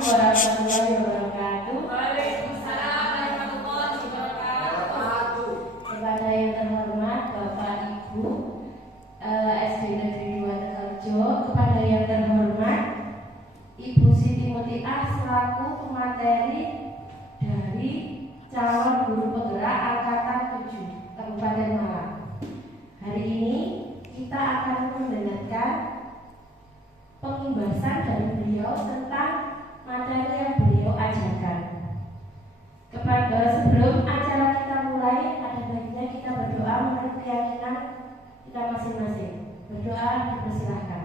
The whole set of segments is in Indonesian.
warahmatullahi wabarakatuh. Waalaikumsalam warahmatullahi wabarakatuh. Kepada yang terhormat Bapak Ibu SD Negeri 2 Tegalrejo, kepada yang terhormat Ibu Siti Mutia selaku pemateri dari calon guru penggerak angkatan 7 Kabupaten Malang. Hari ini kita akan mendengarkan pengimbasan dari beliau tentang materi yang beliau ajarkan. Sebelum acara kita mulai, ada baiknya kita berdoa menurut keyakinan kita masing-masing. Berdoa, dipersilahkan.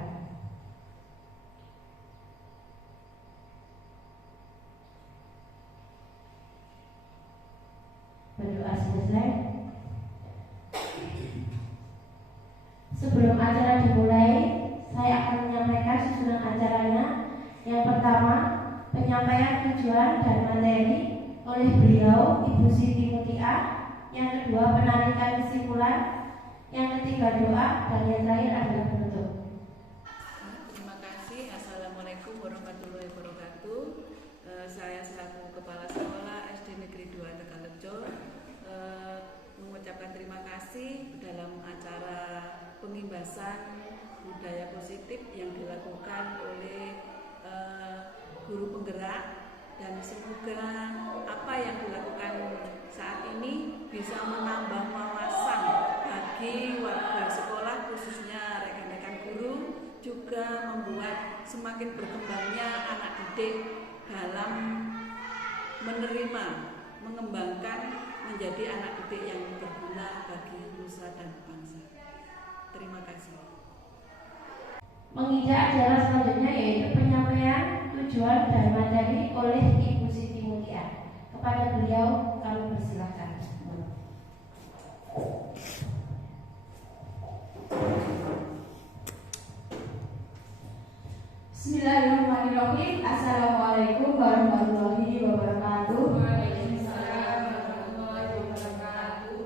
Berdoa selesai. Sebelum acara dimulai, saya akan menyampaikan susunan acaranya. Yang pertama, penyampaian tujuan dan materi oleh beliau Ibu Siti Mutia. Yang kedua, penarikan kesimpulan. Yang ketiga, doa. Dan yang terakhir adalah penutup. Terima kasih. Assalamualaikum warahmatullahi wabarakatuh. Saya selaku Kepala Sekolah SD Negeri 2 Tegalrejo mengucapkan terima kasih dalam acara pengimbasan budaya positif yang dilakukan oleh guru penggerak, dan semoga apa yang dilakukan saat ini bisa menambah wawasan bagi warga sekolah, khususnya rekan-rekan guru, juga membuat semakin berkembangnya anak didik dalam menerima, mengembangkan menjadi anak didik yang berguna bagi nusa dan bangsa. Terima kasih. Menginjak acara selanjutnya yaitu penyampaian tujuan dan materi oleh Ibu Siti Mutia. Kepada beliau kami persilahkan. Bismillahirrahmanirrahim. Assalamualaikum warahmatullahi wabarakatuh. Waalaikumsalam warahmatullahi wabarakatuh.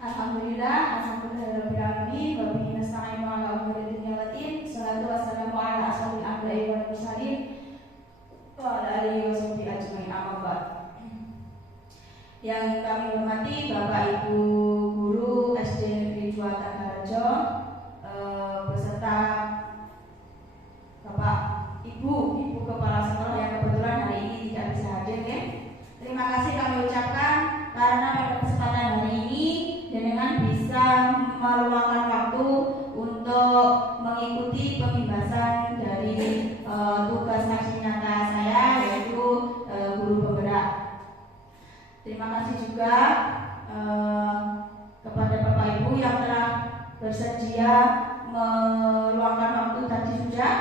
Alhamdulillah, alhamdulillahirabbil alamin, wa bihi nasta'inu ala umuri dunya waddin. Shalatu wassalamu ala asyrofil anbiya'i wal mursalin wa ala alihi wa sahbihi ajmain. Amma ba'd. Yang kami hormati Bapak Ibu guru SD Negeri 2 Tegalrejo beserta Bapak Ibu Kepala Sekolah yang kebetulan hari ini tidak bisa hadir ya. Terima kasih kami ucapkan karena pada kesempatan hari ini dengan bisa meluangkan waktu untuk mengikuti pembahasan dari tugas saksi nyata saya, yaitu guru penggerak. Terima kasih juga kepada Bapak Ibu yang telah bersedia meluangkan waktu tadi sudah,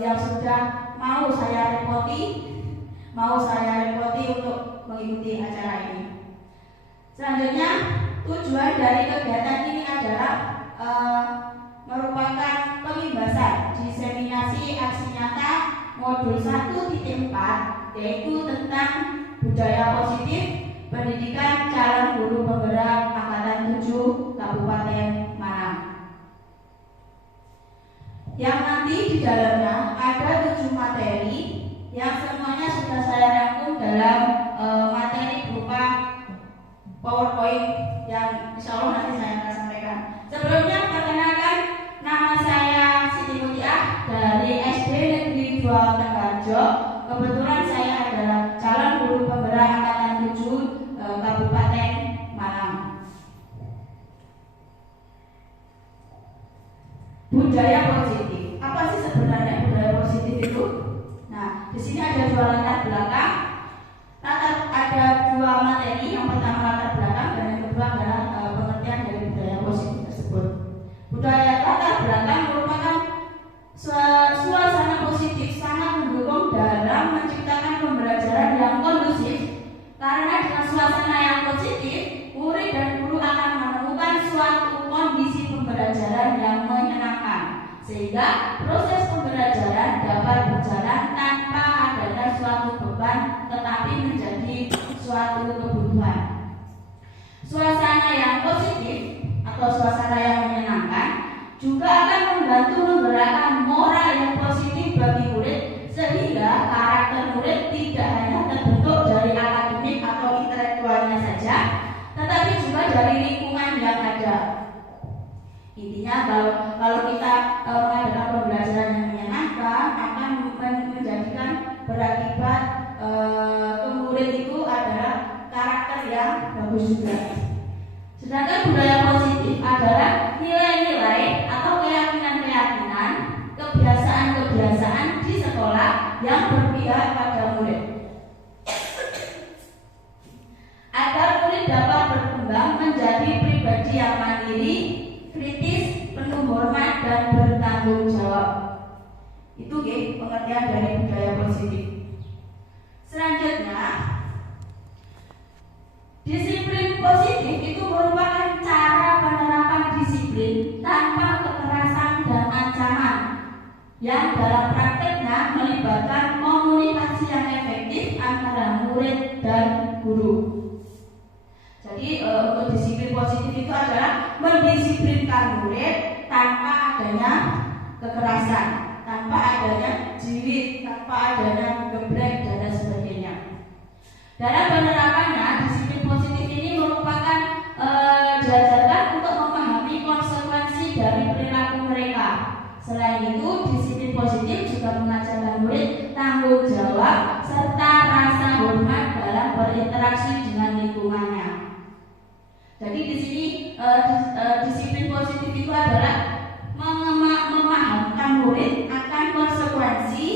yang sudah mau saya repoti untuk mengikuti acara ini. Selanjutnya, tujuan dari kegiatan ini adalah merupakan pembahasan diseminasi aksi nyata modul 1.4, yaitu tentang budaya positif pendidikan calon guru penggerak angkatan 7 Kabupaten Malang. Yang nanti di dalamnya ada 7 materi yang semuanya sudah saya rangkum dalam materi berupa PowerPoint yang insya Allah nanti saya akan sampaikan. Sebelumnya perkenalkan, nama saya Siti Mutia dari SD Negeri 2 Tegalrejo. Kebetulan saya adalah calon guru penggerak angkatan 7 Kabupaten Malang. Budaya positif. Apa sih sebenarnya budaya positif itu? Nah, di sini ada 2 latar belakang. Ada 2 materi. Yang pertama latar belakang dan yang kedua adalah pengertian dari budaya positif tersebut. Budaya latar belakang merupakan suasana positif, sangat mendukung dalam menciptakan pembelajaran yang kondusif. Karena dengan suasana yang positif, murid dan guru akan menemukan suatu kondisi pembelajaran yang menyenangkan, sehingga proses pembelajaran dapat berjalan tanpa adanya suatu beban, tetapi menjadi suatu kebutuhan. Suasana yang positif atau suasana yang menyenangkan juga akan membantu menggerakkan moral yang positif bagi murid, sehingga karakter murid tidak hanya terbentuk dari akademik atau intelektualnya saja, tetapi juga dari lingkungan yang ada. Intinya kalau kita mengadakan pembelajaran yang menyenangkan akan menjadikan berakibat ke murid itu adalah karakter yang bagus juga. Sedangkan budaya positif adalah nilai-nilai atau keyakinan-keyakinan, kebiasaan-kebiasaan di sekolah yang berpihak pada murid, agar murid dapat berkembang menjadi pribadi yang mandiri, kritis, penuh hormat dan bertanggung jawab. Itu pengertian dari budaya positif. Selanjutnya, disiplin positif itu merupakan cara penerapan disiplin tanpa kekerasan dan ancaman yang dalam prakteknya melibatkan komunikasi yang efektif antara murid dan guru. Jadi untuk disiplin positif itu adalah mendisiplinkan murid tanpa adanya kekerasan, tanpa adanya jirit, tanpa adanya geblek dan lain sebagainya. Dalam penerapannya, disiplin positif ini merupakan diajarkan untuk memahami konsekuensi dari perilaku mereka. Selain itu, disiplin positif juga mengajarkan murid tanggung jawab serta rasa hormat dalam berinteraksi dengan lingkungannya. Jadi di sini disiplin positif itu adalah memahamkan murid akan konsekuensi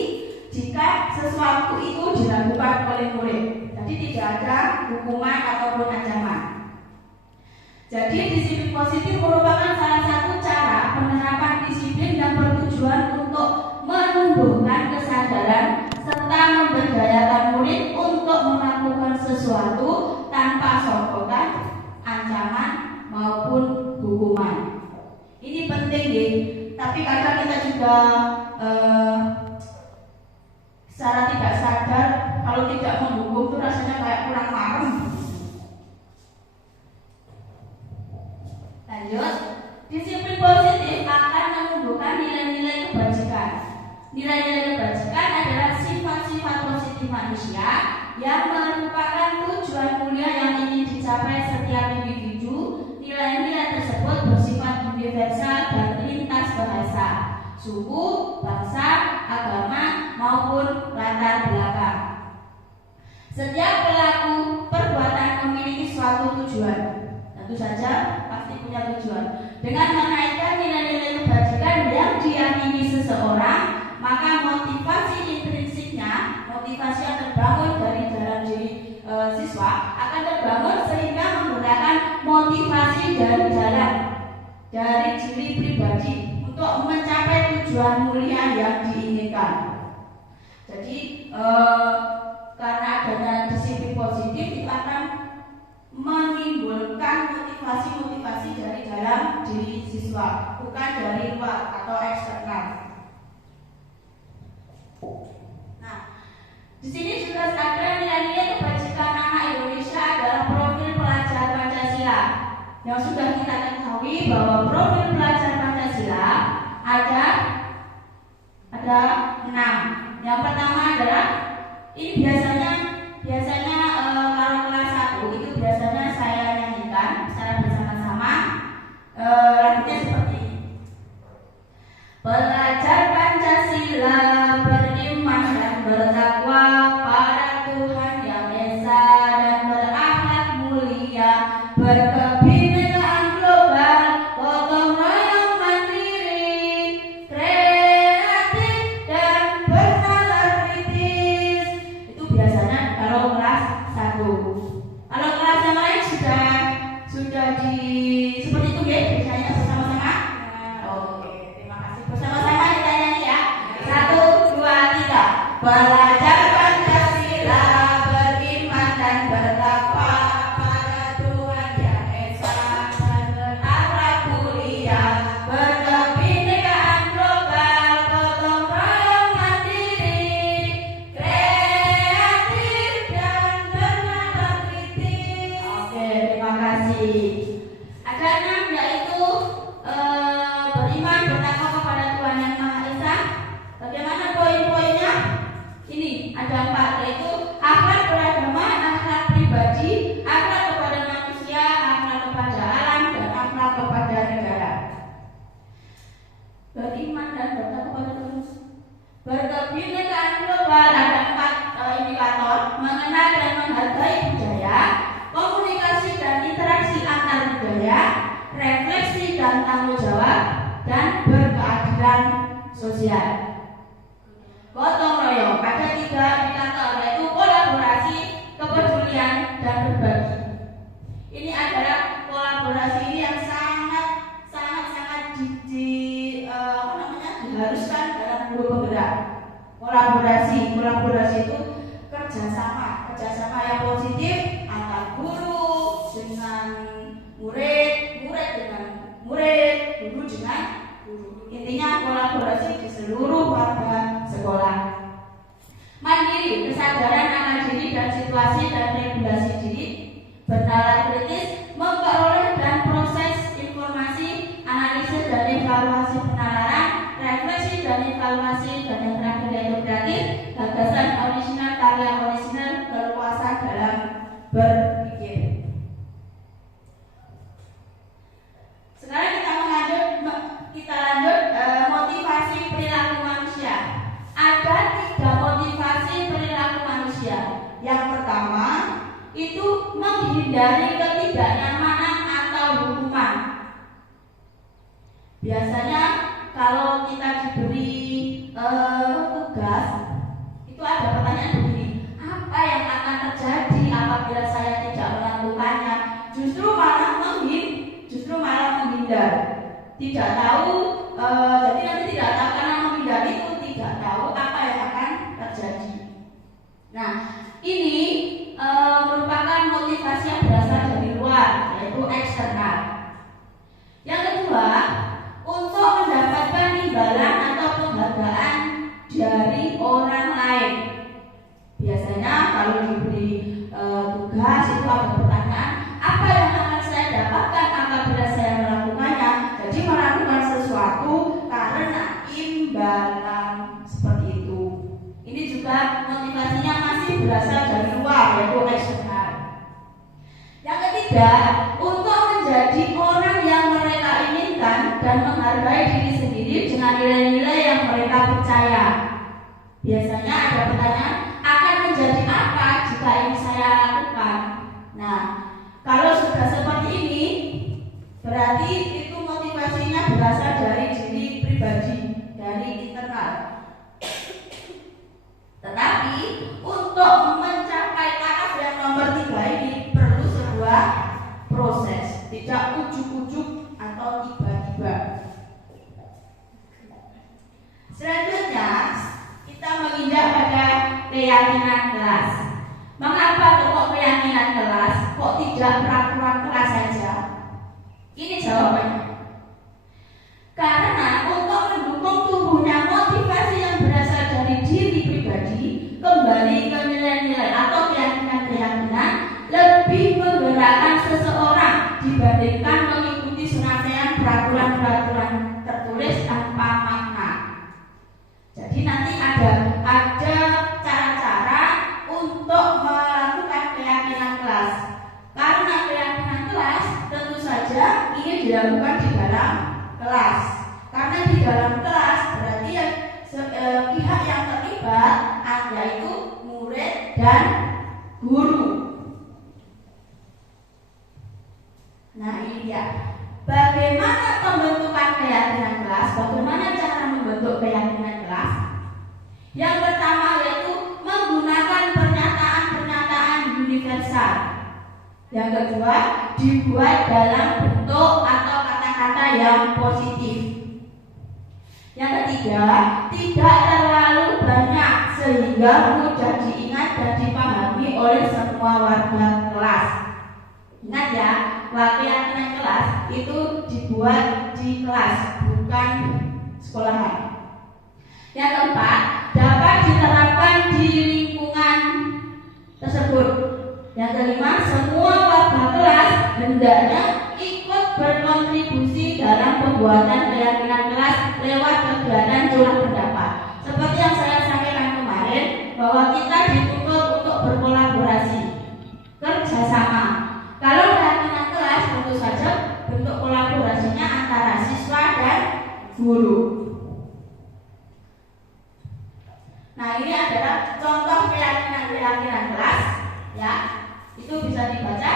jika sesuatu itu dilakukan oleh murid. Jadi tidak ada hukuman ataupun ancaman. Jadi disiplin positif merupakan salah satu cara penerapan disiplin yang bertujuan untuk menumbuhkan kesadaran serta memberdayakan murid untuk melakukan sesuatu tanpa sokokan, ancaman maupun hukuman. Ini penting ya. Tapi kadang kita juga secara tidak sadar kalau tidak menghukum itu rasanya kayak kurang marem. Lanjut, disiplin positif akan menumbuhkan nilai-nilai kebajikan. Nilai-nilai kebajikan adalah sifat-sifat positif manusia yang merupakan tujuan mulia yang ingin dicapai setiap individu. Nilai-nilai tersebut bersifat universal dan lintas bahasa, suku, bangsa, agama maupun latar belakang. Setiap pelaku perbuatan memiliki suatu tujuan. Tentu saja pasti punya tujuan. Dengan menaikkan nilai-nilai kebajikan yang diyakini seseorang, maka motivasi intrinsiknya, motivasi yang terbangun dari dalam diri siswa akan terbangun sehingga menggunakan motivasi dari diri pribadi untuk mencapai tujuan mulia yang diinginkan. Jadi karena adanya disiplin positif itu akan menimbulkan motivasi-motivasi dari dalam diri siswa, bukan dari luar atau eksternal. Nah, di sini juga ada nilai-nilai kebajikan anak Indonesia adalah profil pelajar Pancasila. Yang sudah kita ketahui bahwa profil pelajar Pancasila ada 6. Yang pertama adalah ini biasanya kalau kelas 1 itu biasanya saya nyanyikan secara bersama-sama. Lagunya seperti ini. Pelajar Pancasila beriman dan bertakwa pada Tuhan Yang Esa dan berakhlak mulia, berkebinekaan global, gotong royong mandiri, kreatif dan bernalar kritis. Itu biasa mengenal dan menghargai budaya, komunikasi dan interaksi antar budaya, refleksi dan tanggung jawab, dan berkeadilan sosial. Gotong royong ada 3 indikator, yaitu kolaborasi, kepedulian, dan berbagi. Ini adalah kolaborasi ini yang sangat diharuskan dalam guru penggerak. Kolaborasi itu kerjasama yang positif antar guru dengan murid dengan murid, guru dengan guru. Intinya kolaborasi di seluruh warga sekolah. Mandiri, kesadaran akan diri dan situasi dan regulasi diri, bernalar kritis, memperoleh dan proses informasi, analisis dan evaluasi penalaran, refleksi dan evaluasi, dan yang terakhir yaitu kreatif, gagasan orisinal, karya orisinal, keleluasan dalam berpikir. Sekarang kita lanjut motivasi perilaku manusia. Ada 3 motivasi perilaku manusia. Yang pertama itu menghindari ketidaknyamanan atau hukuman. Biasanya kalau kita diberi tugas, itu ada pertanyaan begini: apa yang akan terjadi apabila saya tidak melakukannya? Justru malah menghindar, tidak tahu. Jadi nanti tidak tahu, karena menghindar itu tidak tahu apa yang akan terjadi. Nah, ini merupakan motivasi yang berasal dari luar, yaitu eksternal. Yang kedua, untuk mendapatkan imbalan atau penghargaan dari orang lain. Biasanya kalau diberi tugas itu ada pertanyaan, apa yang akan saya dapatkan apabila saya melakukannya? Jadi melakukan sesuatu karena imbalan, seperti itu. Ini juga motivasinya masih berasal dari luar, yaitu eksternal. Yang ketiga, untuk menjadi orang yang mereka inginkan dan menghargai diri sendiri dengan nilai-nilai yang mereka percaya. Biasanya ada pertanyaan, akan menjadi apa jika ini saya lakukan? Nah, kalau sudah seperti ini, berarti itu motivasinya berasal dari diri pribadi, dari internal. Tetapi untuk mencapai taraf yang nomor 3 ini perlu sebuah proses, tidak ujuk-ujuk atau tiba-tiba. Selanjutnya kita menginjak pada keyakinan kelas. Mengapa kok keyakinan kelas, kok tidak peraturan kelas saja? Ini jawabannya. Karena untuk mendukung tumbuhnya motivasi yang berasal dari diri pribadi, kembali ke nilai-nilai atau keyakinan-keyakinan, lebih menggerakkan seseorang dibandingkan mengikuti serangkaian peraturan-peraturan tertulis tanpa makna. Jadi nanti ada cara-cara untuk melakukan keyakinan kelas. Karena keyakinan kelas tentu saja ini dilakukan di dalam kelas. Karena di dalam kelas berarti pihak yang terlibat yaitu murid dan guru. Nah, ini dia. Bagaimana pembentukan keyakinan kelas? Bagaimana cara membentuk keyakinan kelas? Yang pertama yaitu menggunakan pernyataan-pernyataan universal. Yang kedua, dibuat dalam bentuk atau kata-kata yang positif. Yang ketiga, tidak terlalu banyak sehingga mudah diingat dan dipahami oleh semua warga kelas. Ingat ya, keyakinan kelas itu dibuat di kelas, bukan sekolahan. Yang keempat, dapat diterapkan di lingkungan tersebut. Yang kelima, semua warga kelas hendaknya ikut berkontribusi dalam pembuatan keyakinan kelas lewat kegiatan curah pendapat. Seperti yang saya sampaikan kemarin, bahwa kita dituntut untuk berkolaborasi, kerjasama. Kalau keyakinan kelas tentu saja bentuk kolaborasinya antara siswa dan guru. Nah, ini adalah contoh keyakinan kelas. Itu bisa dibaca.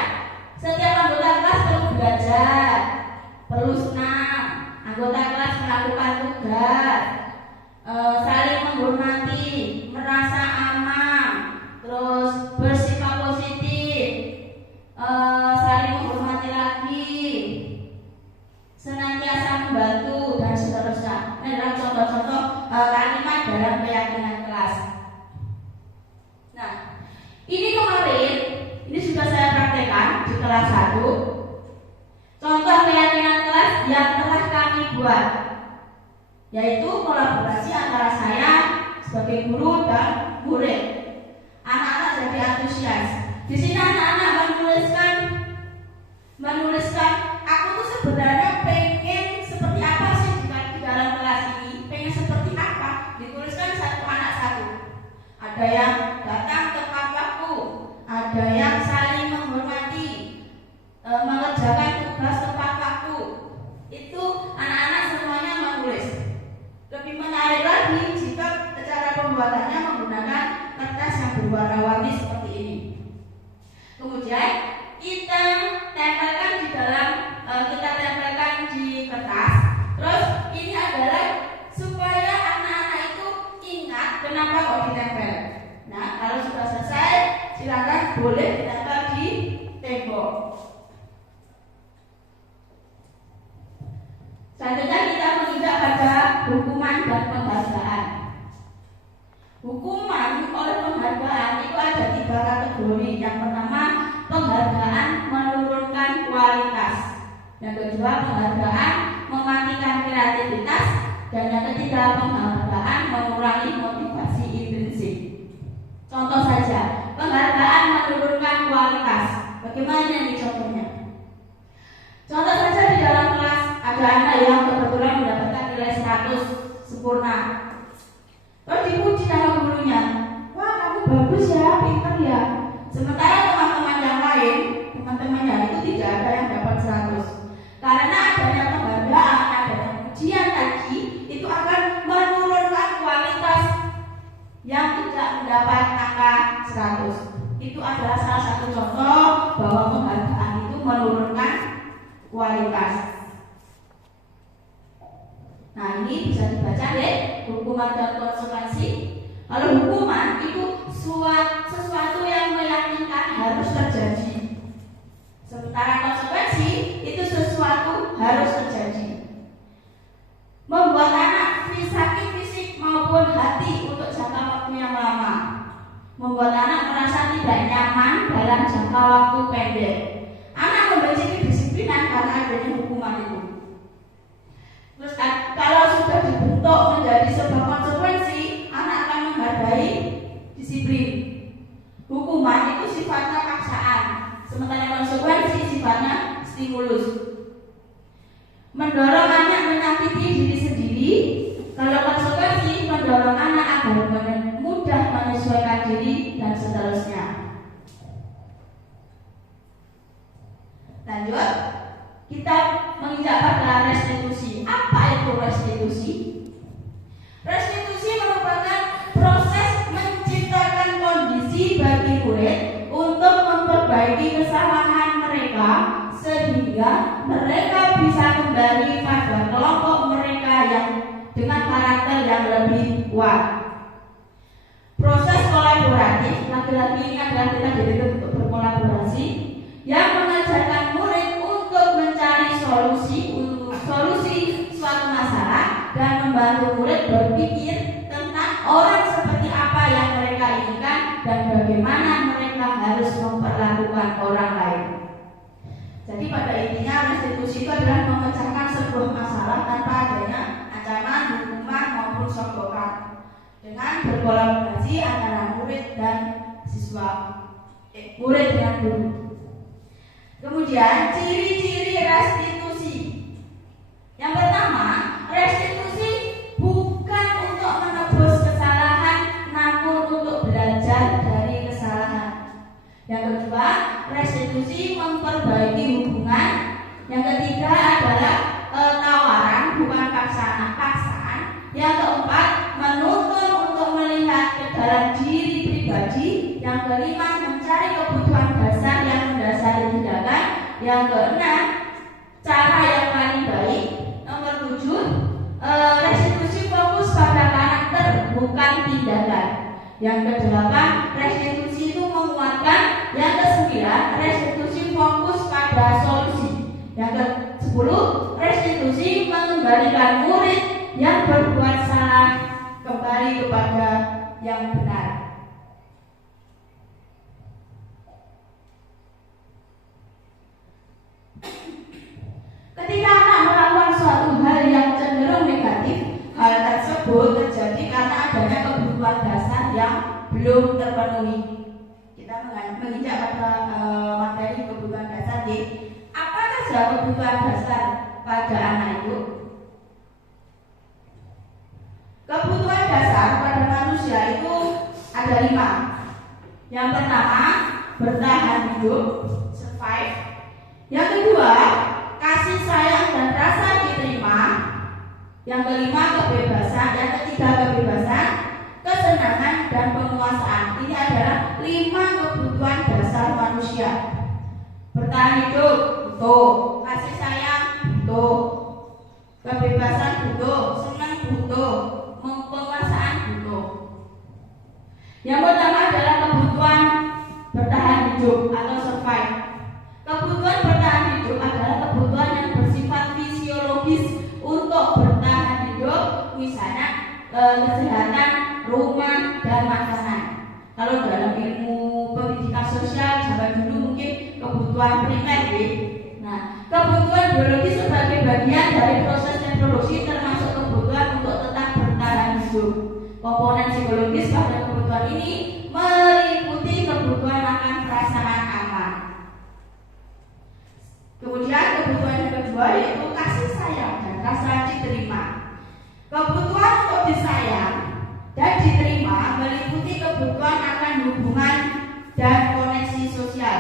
Setiap anggota kelas perlu belajar, perlu senang. Anggota kelas melakukan tugas, saling menghormati, merasa aman, terus bersifat positif, saling menghormati lagi, senantiasa membantu dan seterusnya. Ini adalah contoh-contoh kalimat dalam keyakinan kelas. Nah, ini kemarin ini sudah saya praktekkan di kelas 1. Contoh keyakinan kelas yang telah kami buat, yaitu kolaborasi antara saya sebagai guru dan murid. Anak-anak jadi antusias. Di sini anak-anak menuliskan, aku tuh sebenarnya pengen seperti apa sih di dalam kelas ini, pengen seperti apa. Dituliskan satu anak satu. Ada yang datang tepat waktu, ada yang saling menghormati, mengerjakan tugas tepat waktu. Itu anak-anak semuanya menulis. Lebih menarik lagi jika cara pembuatannya menggunakan kertas yang berwarna-warni seperti ini. Kemudian kita tempelkan di kertas. Terus ini adalah supaya anak-anak itu ingat kenapa kok ditempel. Nah, kalau sudah selesai silakan boleh ditempel di tembok. Selanjutnya kita menginjak pada hukuman dan penghargaan. Hukuman oleh penghargaan itu ada 3 kategori. Yang pertama, penghargaan menurunkan kualitas. Yang kedua, penghargaan mematikan kreativitas. Dan yang ketiga, penghargaan mengurangi motivasi intrinsik. Contoh saja, penghargaan menurunkan kualitas. Bagaimana ini contohnya? Contoh saja di dalam kelas ada anak yang kebetulan mendapatkan nilai 100 sempurna. Terus dipuji sama gurunya, wah kamu bagus ya, pintar ya. Sementara teman-teman yang lain, teman-temannya itu tidak ada yang dapat 100. Karena adanya penghargaan, adanya pujian tadi, itu akan menurunkan kualitas yang tidak mendapat angka 100. Itu adalah salah satu contoh bahwa penghargaan itu menurunkan kualitas. Nah, ini bisa dibaca deh, hukuman dan konsekuensi. Kalau hukuman itu sesuatu yang meyakinkan harus terjadi. Sementara konsekuensi itu sesuatu harus terjadi. Membuat anak sakit fisik maupun hati untuk jangka waktu yang lama. Membuat anak merasa tidak nyaman dalam jangka waktu pendek. Anak membenci kedisiplinan karena adanya hukuman itu. Terus kalau sudah dibentuk menjadi sebuah konsekuensi, anak akan menghargai disiplin. Hukuman itu sifatnya paksaan, sementara konsekuensi sifatnya stimulus. Mendorong anak menyakiti diri sendiri. Kalau konsekuensi mendorong anak agar mudah menyesuaikan diri dan seterusnya. Lanjut, kita menginjak pada restitusi. Apa itu restitusi? Restitusi merupakan proses menciptakan kondisi bagi murid untuk memperbaiki kesalahan mereka sehingga mereka bisa kembali pada kelompok mereka yang dengan karakter yang lebih kuat. Proses kolaboratif, lagi-lagi ini adalah kita dididik untuk berkolaborasi yang mengajarkan murid untuk mencari solusi suatu masalah dan membantu murid berpikir tentang orang seperti apa yang mereka inginkan dan bagaimana mereka harus memperlakukan orang lain. Jadi pada intinya restitusi itu adalah memecahkan sebuah masalah tanpa adanya ancaman, hukuman maupun sogokan dengan berkolaborasi antara murid dan siswa, murid dengan guru. Kemudian ciri-ciri restitusi. Yang pertama, restitusi bukan untuk menebus kesalahan, namun untuk belajar dari kesalahan. Yang kedua, restitusi memperbaiki hubungan. Yang ketiga adalah tawaran, bukan paksaan. Yang keempat, menuntun untuk melihat ke dalam diri pribadi. Yang kelima, mencari kebutuhan dasar Yang keenam, cara yang paling baik. Nomor 7, restitusi fokus pada karakter bukan tindakan. Yang kedelapan, restitusi itu menguatkan. Yang kesembilan, restitusi fokus pada solusi. Yang ke-10, restitusi mengembalikan murid yang berbuat salah kembali kepada yang benar. Ketika anak melakukan suatu hal yang cenderung negatif, hal tersebut terjadi karena adanya kebutuhan dasar yang belum terpenuhi. Kita menginjak pada materi kebutuhan dasar. Apa saja kebutuhan dasar pada anak itu? Kebutuhan dasar pada manusia itu ada 5. Yang pertama, bertahan hidup, survive. Yang kedua, kasih sayang dan rasa diterima. Yang kelima, kebebasan. Yang ketiga, kebebasan, kesenangan dan penguasaan. Ini adalah 5 kebutuhan dasar manusia. Bertahan hidup butuh, kasih sayang butuh, kebebasan butuh, senang butuh, penguasaan butuh. Yang pertama adalah kebutuhan bertahan hidup atau survive. Kebutuhan bertahan hidup adalah kebutuhan yang bersifat fisiologis untuk bertahan hidup, misalnya kesehatan, rumah, dan makanan. Kalau dalam ilmu pendidikan sosial zaman dulu mungkin kebutuhan primer. Nah, kebutuhan biologis sebagai bagian dari proses reproduksi termasuk kebutuhan untuk tetap bertahan hidup. Komponen psikologis pada kebutuhan ini meliputi kebutuhan akan perasaan aman. Kemudian kebutuhan yang kedua yaitu kasih sayang dan rasa diterima. Kebutuhan untuk disayang dan diterima meliputi kebutuhan akan hubungan dan koneksi sosial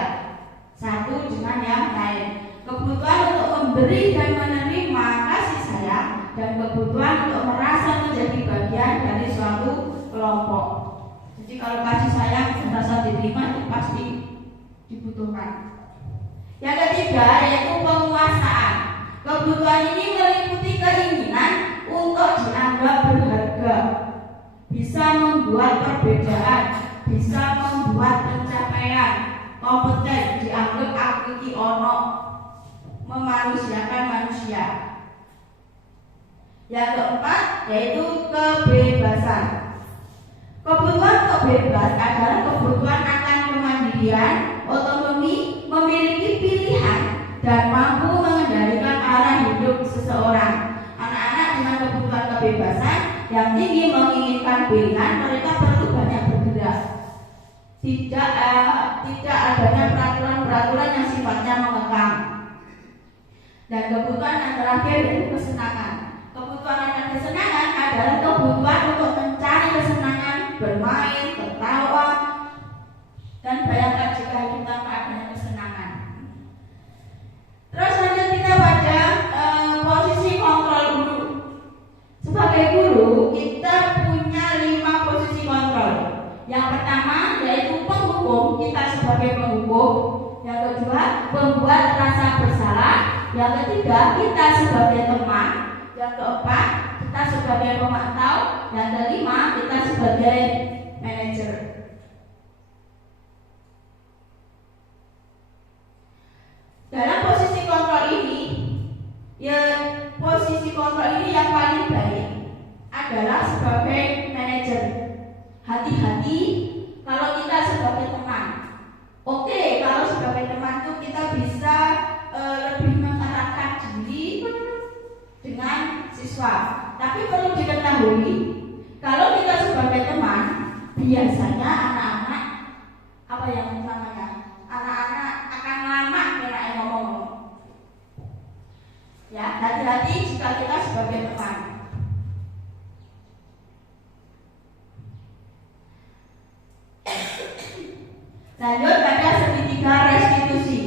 satu dengan yang lain. Kebutuhan untuk memberi dan menerima kasih sayang dan kebutuhan untuk merasa menjadi bagian dari suatu kelompok. Jadi kalau kasih sayang dan rasa diterima itu pasti dibutuhkan. Yang ketiga yaitu penguasaan. Kebutuhan ini meliputi keinginan untuk dianggap berharga, bisa membuat perbedaan, bisa membuat pencapaian, kompeten, dianggap aku iki ono, memanusiakan manusia. Yang keempat yaitu kebebasan. Kebutuhan untuk bebas adalah kebutuhan akan kemandirian, otonomi, memiliki pilihan, dan mampu mengendalikan arah hidup seseorang. Anak-anak dengan kebutuhan kebebasan yang tinggi menginginkan pilihan, mereka perlu banyak bergerak. Tidak adanya peraturan-peraturan yang sifatnya mengekang. Dan kebutuhan yang terakhir yaitu kesenangan. Kebutuhan akan kesenangan adalah kebutuhan untuk mencari kesenangan, bermain, tertawa, dan bayangkan jika hidup tanpa adanya kesenangan. Terus lanjut kita pada posisi kontrol guru. Sebagai guru kita punya 5 posisi kontrol. Yang pertama yaitu penghukum, kita sebagai penghukum. Yang kedua, membuat rasa bersalah. Yang ketiga, kita sebagai teman. Yang keempat, kita sebagai pemantau. Yang kelima, kita sebagai manajer. Dalam posisi kontrol ini, posisi kontrol ini yang paling baik adalah sebagai manajer. Hati-hati kalau kita sebagai teman. Oke, kalau sebagai teman itu kita bisa lebih mengerahkan diri dengan siswa. Tapi perlu diketahui, kalau kita sebagai teman, biasanya anak-anak apa yang namanya? Anak-anak akan lama kira ngomong. Ya, hati-hati jika kita sebagai teman. Lanjut pada segitiga restitusi.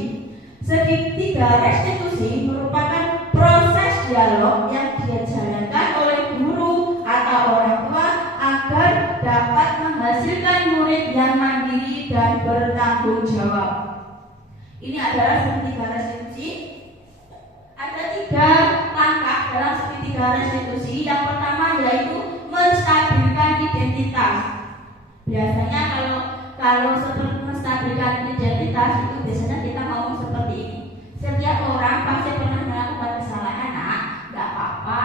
Segitiga restitusi merupakan proses dialog yang dijalankan oleh guru atau orang tua agar dapat menghasilkan murid yang mandiri dan bertanggung jawab. Ini adalah segitiga restitusi identitas. Biasanya kalau seperti menstabilkan identitas itu biasanya kita ngomong seperti ini. Setiap orang pasti pernah melakukan kesalahan, nggak apa-apa.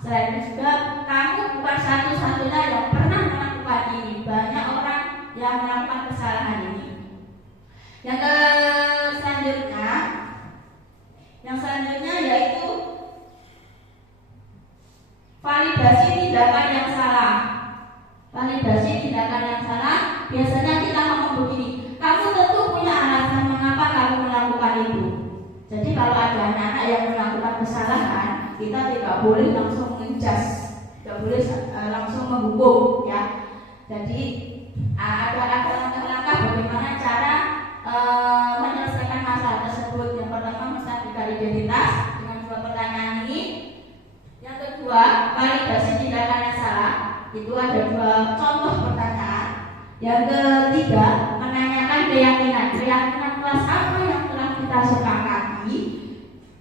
Selain itu juga kamu bukan satu-satunya yang pernah melakukan ini. Banyak orang yang melakukan kesalahan ini. Yang selanjutnya yaitu validasi tindakan yang salah. Validasi tindakan yang salah biasanya kita ngomong begini, kamu tentu punya alasan mengapa kamu melakukan itu. Jadi kalau ada anak-anak yang melakukan kesalahan, kita tidak boleh langsung ngejudge, tidak boleh langsung menghukum, ya. Jadi ada langkah-langkah bagaimana cara menyelesaikan masalah tersebut. Yang pertama, menstabilkan identitas dengan dua pertanyaan ini. Yang kedua, validasi tindakan yang salah. Itu ada dua contoh pertanyaan. Yang ketiga, menanyakan keyakinan kelas apa yang telah kita sepakati.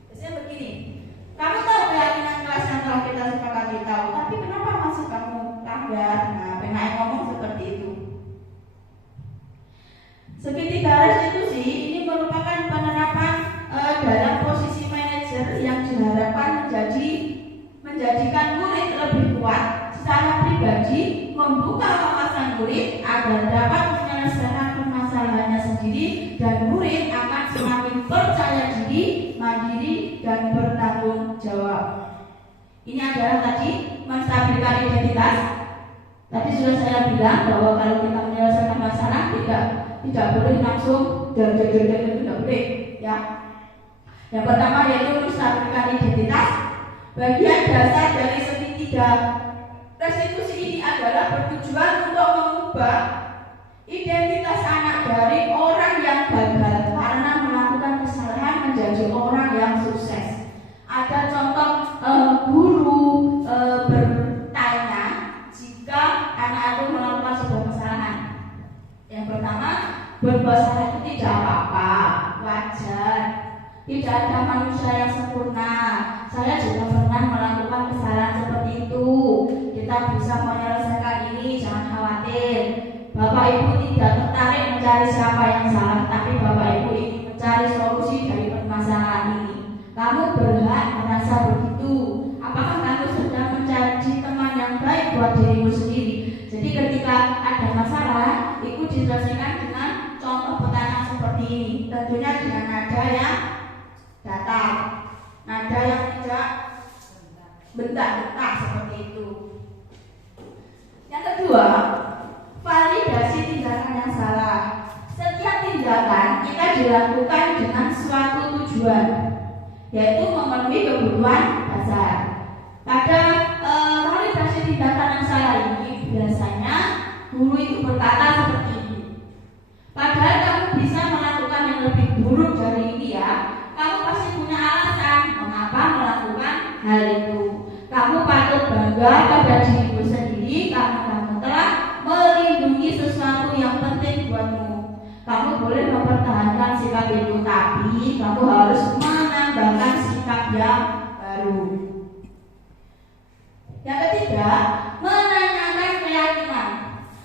Biasanya begini, kamu tahu keyakinan kelas yang telah kita sepakati, tahu, tapi kenapa masih kamu langgar? Nah, PNAI ngomong seperti itu. Segitiga restitusi ini merupakan penerapan dalam posisi manajer yang diharapkan menjadikan murid lebih kuat secara pribadi, membuka wawasan murid agar dapat menyelesaikan permasalahannya sendiri, dan murid akan semakin percaya diri, mandiri, dan bertanggung jawab. Ini adalah tadi menstabilkan identitas. Tadi sudah saya bilang bahwa kalau kita menyelesaikan masalah tidak boleh langsung tidak boleh, ya. Yang pertama yaitu menstabilkan identitas. Bagian dasar dari segitiga restitusi ini adalah bertujuan untuk mengubah identitas anak dari orang yang gagal karena melakukan kesalahan menjadi orang yang sukses. Ada contoh guru bertanya jika anak itu melakukan sebuah kesalahan. Yang pertama, berbuat salah itu tidak apa-apa, wajar. Tidak ada manusia yang sempurna. Saya juga pernah melakukan kesalahan seperti itu. Kita bisa menyelesaikan ini, jangan khawatir. Bapak Ibu tidak tertarik mencari siapa yang salah, tapi Bapak Ibu ingin mencari solusi dari permasalahan ini. Kamu berhak merasa begitu. Apakah kamu sedang mencari teman yang baik buat dirimu sendiri? Jadi ketika ada masalah, itu diselesaikan dengan contoh pertanyaan seperti ini. Tentunya dengan nada yang datar, nada yang tidak bentak-bentak seperti itu. Yang kedua, validasi tindakan yang salah. Setiap tindakan kita dilakukan dengan suatu tujuan, yaitu memenuhi kebutuhan dasar. Pada validasi tindakan yang salah ini biasanya guru itu berkata seperti ini, padahal kamu bisa melakukan yang lebih buruk dari ini, ya. Kamu pasti punya alasan mengapa melakukan hal itu. Kamu patut bangga pada dirimu sendiri karena kamu telah melindungi sesuatu yang penting buatmu. Kamu boleh mempertahankan sikap itu, tapi kamu harus menambahkan sikap yang baru. Yang ketiga, menanyakan keyakinan.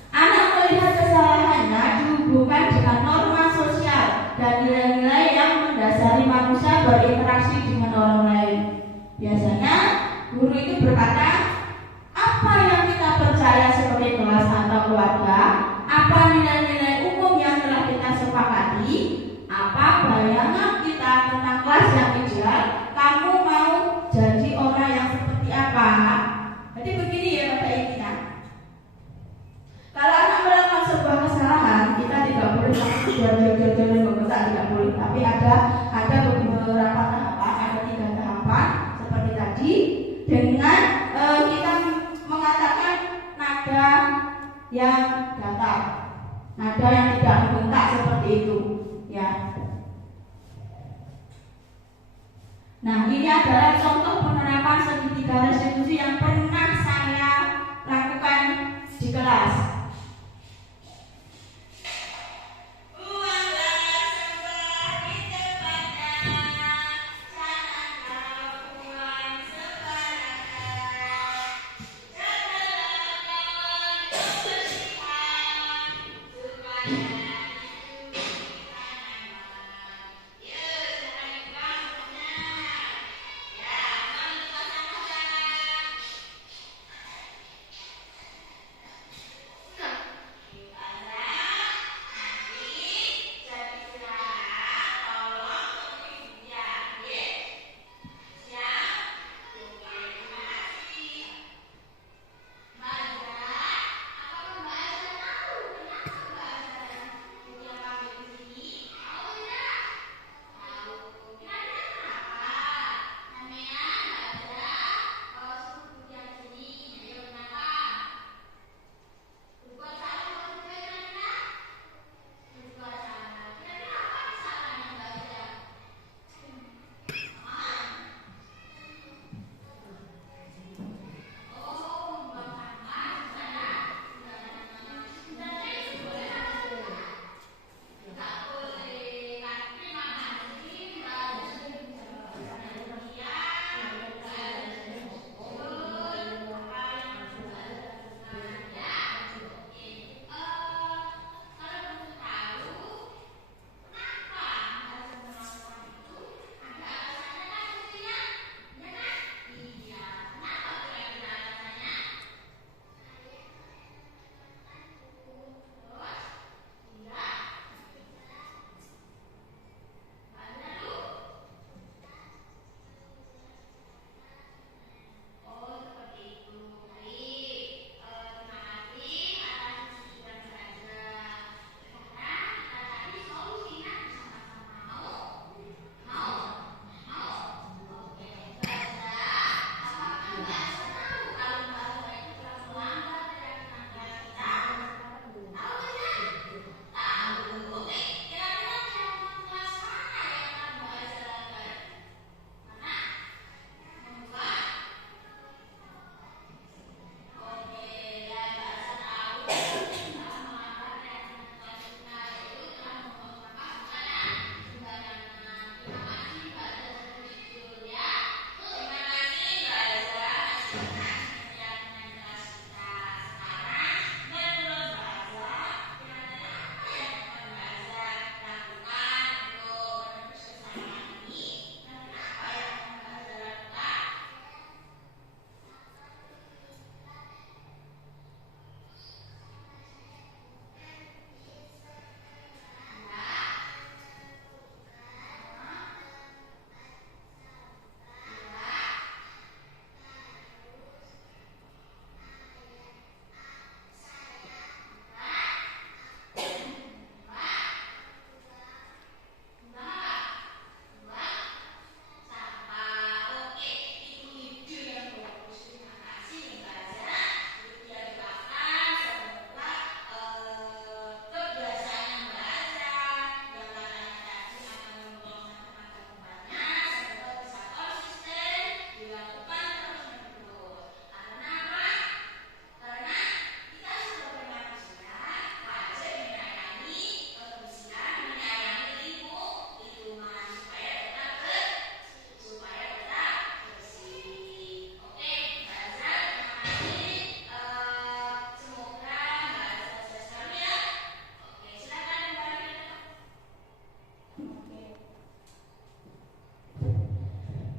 Anak melihat kesalahannya dihubungkan dengan norma sosial dan nilai-nilai yang mendasari manusia berinteraksi dengan orang lain. Biasanya guru itu berkata, apa yang kita percaya seperti kelas atau keluarga, apa nilai-nilai umum yang telah kita sepakati, apa bayangan kita tentang kelas yang ideal, kamu mau jadi orang yang seperti apa. Jadi begini ya Bapak Ibu, kalau anak melakukan sebuah kesalahan, kita tidak boleh langsung jalan membentak, tidak boleh. Tapi ada beberapa tahapan, ada 3 tahapan seperti tadi, dengan kita mengatakan nada yang datar, nada yang tidak membentak seperti itu, ya. Nah, ini adalah contoh penerapan segitiga restitusi yang pernah saya lakukan di kelas.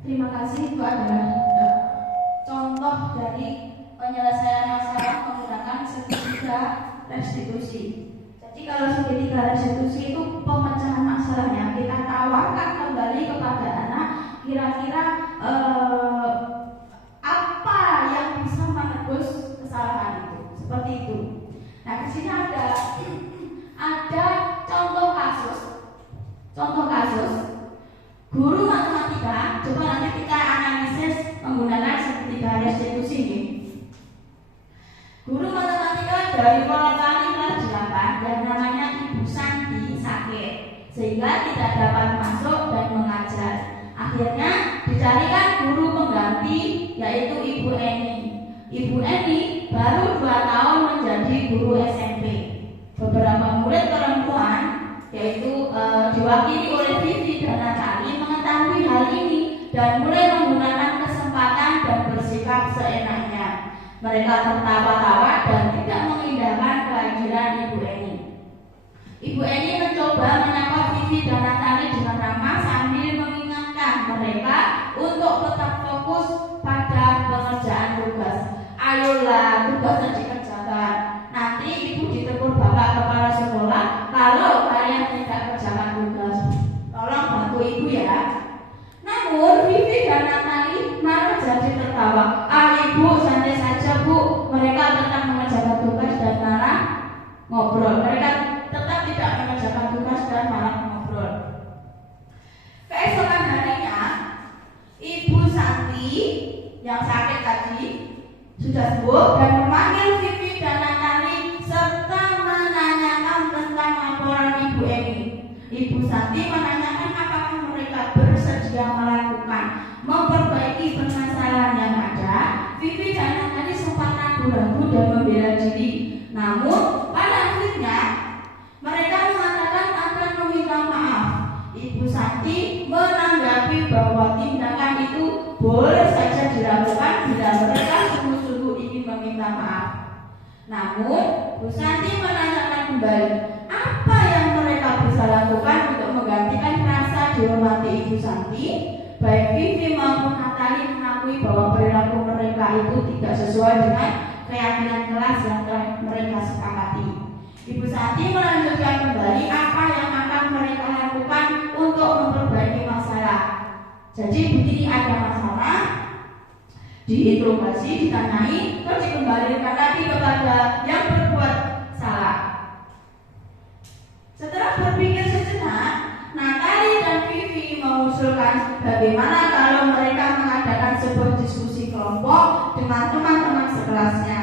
Terima kasih. Itu adalah contoh dari penyelesaian masalah menggunakan segitiga restitusi. Jadi kalau segitiga restitusi itu pemecahan masalahnya, kita tawarkan kembali kepada anak kira-kira apa yang bisa menebus kesalahan itu, seperti itu. Nah, di sini ada contoh kasus guru matematika. Coba nanti kita analisis menggunakan segitiga restitusi ini. Guru matematika dari Polokali kelas 8 yang namanya Ibu Santi sakit sehingga tidak dapat masuk dan mengajar. Akhirnya dicarikan guru pengganti yaitu Ibu Eni. Ibu Eni baru 2 tahun menjadi guru SMP. Beberapa murid perempuan yaitu diwakili oleh Vivi dan Natali mengetahui hal ini dan mulai menggunakan kesempatan dan bersikap seenaknya. Mereka tertawa-tawa dan tidak mengindahkan kehadiran Ibu Eni. Ibu Eni mencoba menyapa Vivi dan Natali dengan ramah sambil mengingatkan mereka untuk tetap fokus pada pengerjaan tugas. Ayolah, tugasnya dikerjakan. Nanti ibu ditegur bapak kepala sekolah kalau kalian tidak kerjakan tugas. Tolong bantu ibu ya. Namun Vivi dan Natali malah jadi tertawa. Ibu santai saja bu. Mereka tetap mengerjakan tugas dan malah ngobrol. Mereka tetap tidak mengerjakan tugas dan malah ngobrol. Keesokan harinya Ibu Santi yang sakit tadi sudah sembuh dan memanggil Vivi dan Natali serta menanyakan tentang laporan Ibu Eni. Ibu Santi menanyakan apakah mereka bersedia memperbaiki permasalahan yang ada. Vivi dan Natali sempat ragu-ragu dan membela diri. Namun pada akhirnya mereka mengatakan akan meminta maaf. Ibu Santi menanggapi bahwa tindakan itu boleh saja dilakukan bila mereka sungguh-sungguh ingin meminta maaf. Namun Bu Santi menanyakan kembali apa yang mereka bisa lakukan untuk menggantikan rasa dihormati Ibu Santi. Baik Vivi maupun Natali mengakui bahwa perilaku mereka itu tidak sesuai dengan keyakinan kelas yang telah mereka sepakati. Ibu Santi melanjutkan kembali apa yang akan mereka lakukan untuk memperbaiki masalah. Jadi begini, ada masalah, diinterogasi, ditanyai, terus dikembalikan lagi kepada yang berbuat salah. Setelah berpikir sejenak, Natali dan Vivi mengusulkan bagaimana kalau mereka mengadakan sebuah diskusi kelompok dengan teman-teman sekelasnya.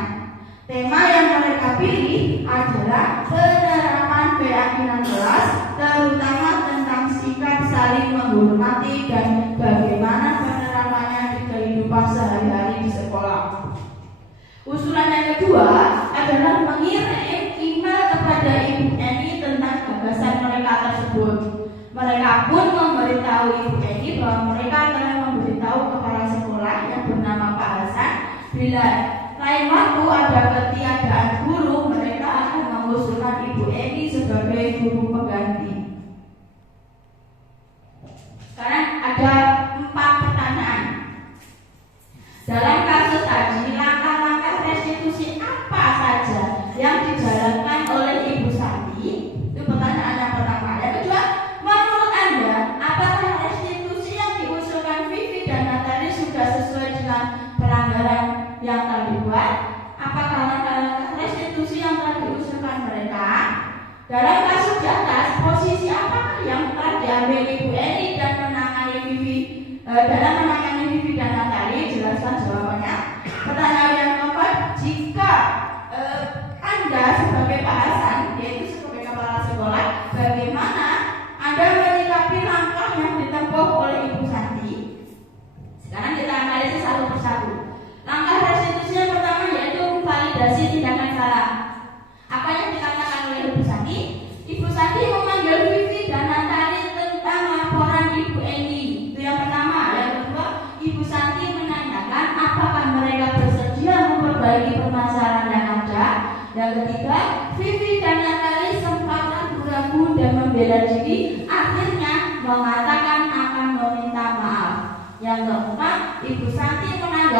Tema yang mereka pilih adalah penerapan keyakinan kelas, terutama tentang sikap saling menghormati dan bagaimana penerapannya di kehidupan sehari-hari di sekolah. Usulan yang kedua adalah mengirim email kepada Ibu Eni tentang gagasan mereka tersebut. Mereka pun memberitahu Ibu Eni bahwa mereka telah memberitahu kepala sekolah yang bernama Pak Hasan bila lain waktu ada ketiadaan guru, mereka akan mengusulkan Ibu Eni sebagai guru pengganti. Sekarang ada 4 pertanyaan. Dalam kasus tadi, langkah-langkah restitusi apa saja yang dijalankan oleh Ibu Santi? Itu pertanyaan yang pertama. Yang kedua, menurut Anda, apakah restitusi yang diusulkan Vivi dan Natali sudah sesuai dengan pelanggaran yang telah dibuat? Apakah langkah-langkah restitusi yang telah diusulkan mereka? Dalam kasus di atas,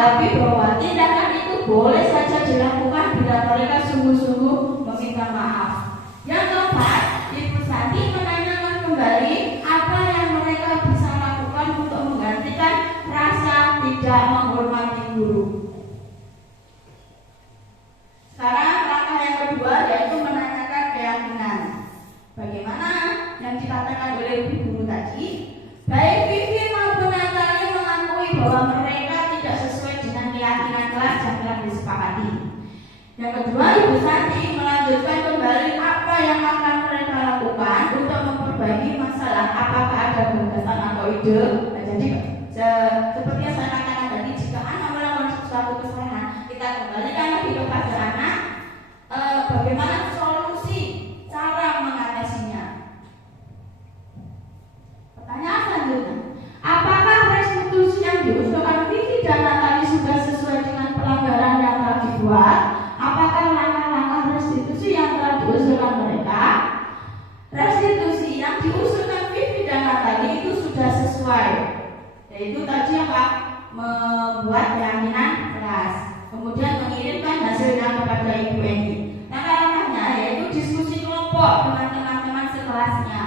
menanggapi bahwa tindakan itu boleh saja dilakukan bila mereka sungguh-sungguh meminta maaf. Yang keempat, Ibu Santi menanyakan kembali apa yang mereka bisa lakukan untuk menggantikan rasa tidak menghormati guru. Sekarang langkah yang kedua yaitu menanyakan keyakinan. Bagaimana yang dikatakan oleh ibu guru tadi? Baik Vivi maupun Natali mengakui bahwa mereka tidak sesuai dengan keyakinan kelas yang telah disepakati. Yang kedua, Ibu Santi melanjutkan kembali apa yang akan mereka lakukan untuk memperbaiki masalah, apakah ada gagasan atau ide. Nah, jadi seperti yang saya katakan tadi, jika anak melakukan sesuatu kesalahan, kita kembalikan lagi kepada anak bagaimana solusi, cara mengatasinya. Pertanyaan selanjutnya, apakah restitusi yang diusulkan Vivi dan Natali sudah sesuai dengan pelanggaran yang telah dibuat? Apakah langkah-langkah restitusi yang telah diusulkan mereka? Restitusi yang diusulkan Vivi dan Natali itu sudah sesuai, yaitu tadi apa? Membuat keyakinan kelas, kemudian mengirimkan hasilnya kepada Ibu Eni. Langkah-langkahnya yaitu diskusi kelompok dengan teman-teman sekelasnya.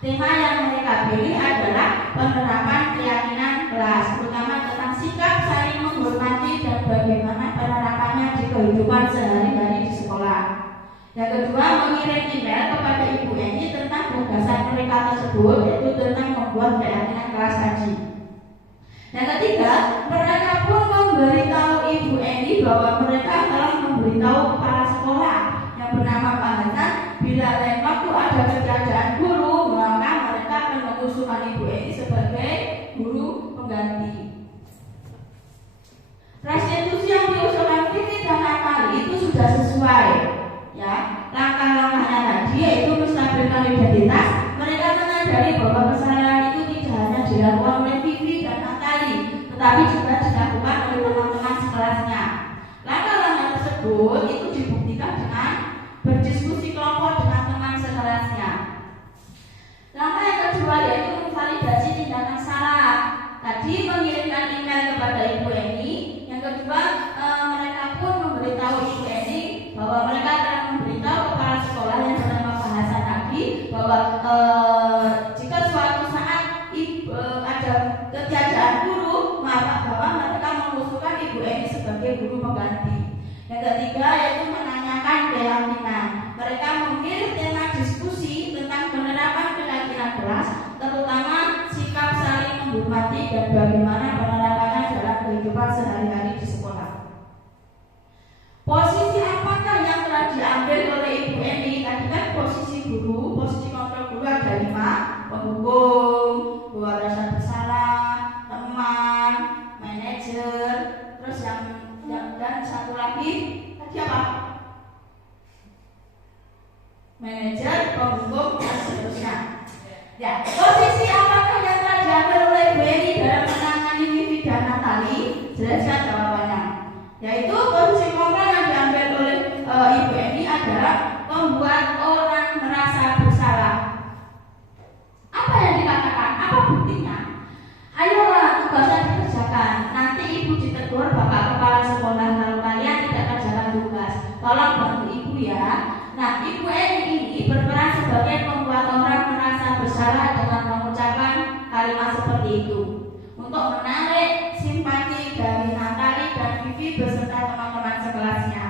Tema yang mereka pilih adalah penerapan keyakinan kelas, terutama tentang sikap saling menghormati dan bagaimana penerapannya di kehidupan sehari-hari di sekolah. Yang kedua, mengirim email kepada Ibu Eni tentang gagasan mereka tersebut, yaitu tentang membuat keyakinan kelas tadi. Yang ketiga, mereka pun memberitahu Ibu Eni bahwa mereka telah memberitahu kepala sekolah yang bernama Pak Hasan bila lain waktu ada ketiadaan guru, maka mereka akan mengusulkan Ibu Eni sebagai guru pengganti. Restitusi yang diusulkan Vivi dan Natali itu sudah sesuai, ya. Langkah-langkahnya tadi yaitu menstabilkan identitas. Mereka menyadari bahwa kesalahan itu tidak hanya dilakukan oleh Vivi dan Natali, tetapi juga dilakukan oleh teman-teman sekelasnya. Langkah-langkah tersebut itu dibuktikan dengan berdiskusi kelompok dengan teman sekelasnya. Langkah yang kedua yaitu memvalidasi tindakan salah. Tadi mengirimkan email kepada Ibu Eni. Yang kedua, mereka pun memberitahu Ibu Eni bahwa mereka telah memberitahu kepala sekolah yang bernama Pak Hasan tadi bahwa jika suatu saat ada ketiadaan guru, maka bahwa mereka mengusulkan Ibu Eni sebagai guru pengganti. Yang ketiga yaitu menanyakan keyakinan. Mereka mengirim tema diskusi tentang penerapan keyakinan kelas, terutama sikap saling menghormati dan bagaimana penerapannya dalam kehidupan sehari-hari di sekolah. Posisi apakah yang telah diambil oleh Ibu Eni? Tadi kan posisi guru, posisi kontrol guru ada 5: penghukum, buat rasa bersalah, teman, manajer, terus dan satu lagi tadi apa? Manajer, penghukum, dan seterusnya. Ya, posisi apakah yang telah diambil oleh Ibu Eni dalam menangani Vivi dan Natali? Jelaskan jawabannya. Yaitu posisi kontrol yang diambil oleh Ibu Eni adalah membuat orang merasa bersalah. Apa yang dikatakan? Apa buktinya? Ayolah, tugasnya dikerjakan. Nanti ibu ditegur bapak kepala sekolah kalau kalian tidak kerjakan tugas. Tolong bantu ibu ya. Nah, Ibu Eni ini berperan sebagai pembuat orang merasa bersalah dengan mengucapkan kalimat seperti itu untuk menarik simpati dari Natali dan Vivi beserta teman-teman sekelasnya.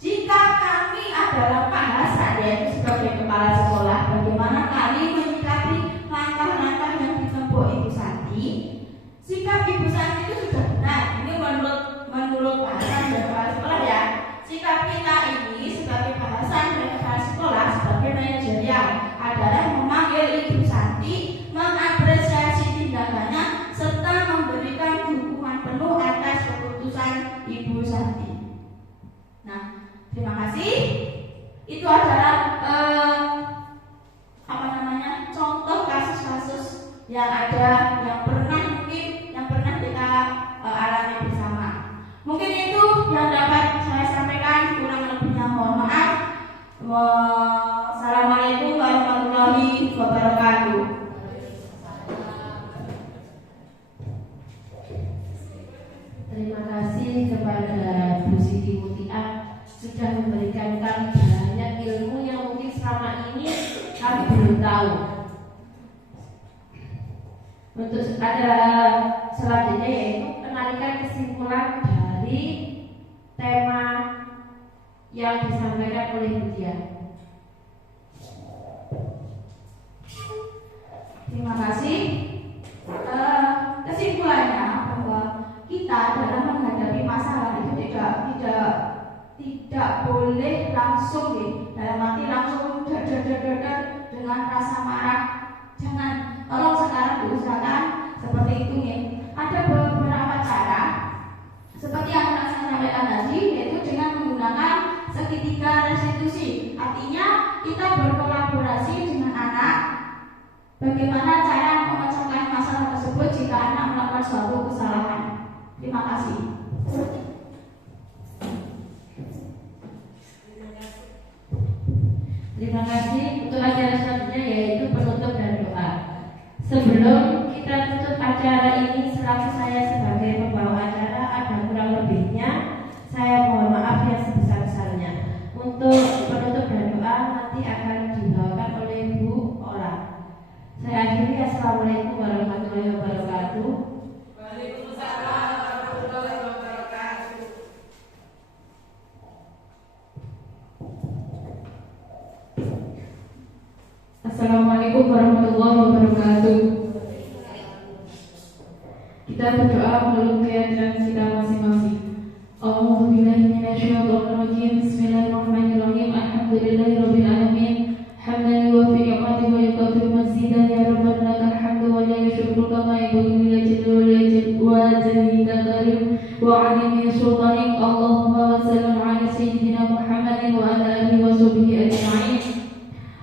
Jika kami adalah Pak Hasan yaitu sebagai kepala sekolah, bagaimana kami menyikapi langkah-langkah yang ditempuh Ibu Santi? Sikap Ibu Santi itu sudah benar. Ini menurut Pak Hasan dan kepala sekolah ya. Sikap kita ini sebagai Pak Hasan dan kepala sekolah sebagai manajerial adalah memanggil Ibu Santi, mengapresiasi tindakannya serta memberikan dukungan penuh atas keputusan Ibu Santi. Nah, terima kasih. Itu adalah contoh kasus-kasus yang ada, yang pernah kita alami bersama. Mungkin itu yang dapat saya sampaikan, kurang lebihnya mohon maaf. Wassalamualaikum warahmatullahi kami belum tahu. Untuk acara selanjutnya yaitu penarikan kesimpulan dari tema yang disampaikan oleh Bu Dian. Terima kasih. Kesimpulannya bahwa kita dalam menghadapi masalah itu tidak boleh langsung dalam arti langsung dengan rasa marah. Jangan, tolong sekarang diusahakan seperti itu nih. Ada beberapa cara seperti yang saya sampaikan tadi, yaitu dengan menggunakan segitiga restitusi. Artinya kita berkolaborasi dengan anak. Bagaimana cara memecahkan masalah tersebut jika anak melakukan suatu kesalahan. Terima kasih. Terima kasih. Untuk acara selanjutnya yaitu penutup dan doa. Sebelum kita tutup acara ini, selaku saya sebagai pembawa acara ada kurang lebihnya, saya mohon maaf yang sebesar-besarnya. Untuk penutup dan doa nanti akan dibawakan oleh Bu Ola. Saya akhiri. Assalamualaikum warahmatullahi wabarakatuh. Waalaikumsalam warahmatullahi wabarakatuh. Assalamualaikum warahmatullahi wabarakatuh. Kita berdoa menurut keyakinan kita masing-masing. A'udzubillahi minasyaitonir rajim. Bismillahirrahmanirrahim. Alhamdulillahirabbil alamin. Hamdan yuwaffi ni'matihi wa yukaffir mazidah. Ya Rabbana lakal hamdu wa la yusyukru kama yanbaghi li jalali wajhika karim wa 'azimi sultanik. Allahumma wa sallim 'ala sayyidina Muhammadin wa ala alihi wa sahbihi ajma'in.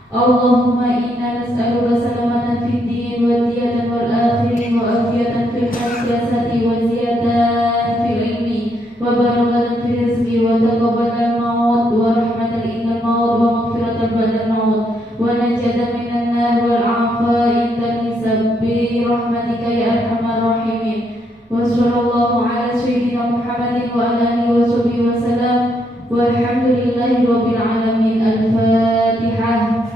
Allahumma inna nas'aluka salamatan fid din wa diyatan wal akhirin wa afiyatan fil jasadi wa ziyadatan fil ilmi wa barakatan fil rizqi wa taqabbalan maut wa rahmatan indal maut wa maghfiratan ba'dal maut wa najatan minan nar wal 'afiyatan hisab bi rahmatika ya arhamar rahimin. Wa sallallahu ala sayyidina Muhammadin wa ala alihi wa sahbihi wa sallam walhamdulillahi rabbil alamin. Al-Fatihah.